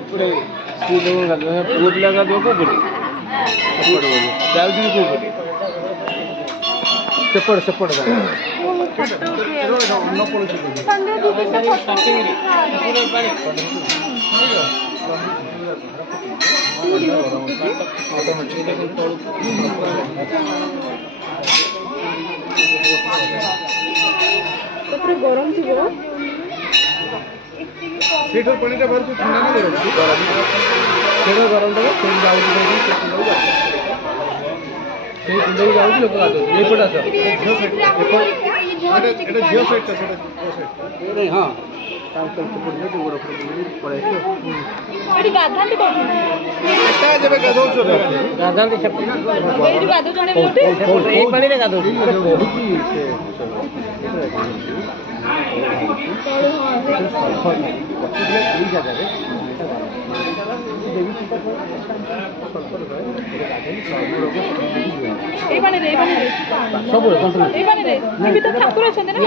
ఇప్పుడు స్కూల్ కదా పూర్తిగా కాదు ఒకటి జాగ్రత్తగా ఒకటి చెప్పడు చెప్పడు গরম ছিল সেটার পানিটা বার করে ঠান্ডা না গরম সেটা গরমটা ফ্যান যাଉଛି সেই কুଣ୍ଡକୁ ଯାଉଛି ଲୋକ ଗାଧୋଉଛି ଏଇପଟେ ଆସ এটা ଝିଅ ସାଇଡ୍ଟା ସେଟା ହଁ ତାଙ୍କର ସେପଟେ ଗୋଡ଼ ପଳେଇ ଆସିବ ଏଠି ଗାଧାନ୍ତି କୋଉଠି ଏଟା ଯେବେ ଗାଧୋଉଛ ଗାଧାନ୍ତି ସେପଟେ ଏଠି ଗାଧଉଛନ୍ତି କୋଉଠି ଏଇ ପାଣିରେ ଗାଧୋଉଛି କହୁଛି এই পানিରେ ସବୁବେଳେ এই ପାଣିରେ ଠାକୁର ଅଛନ୍ତି ନା।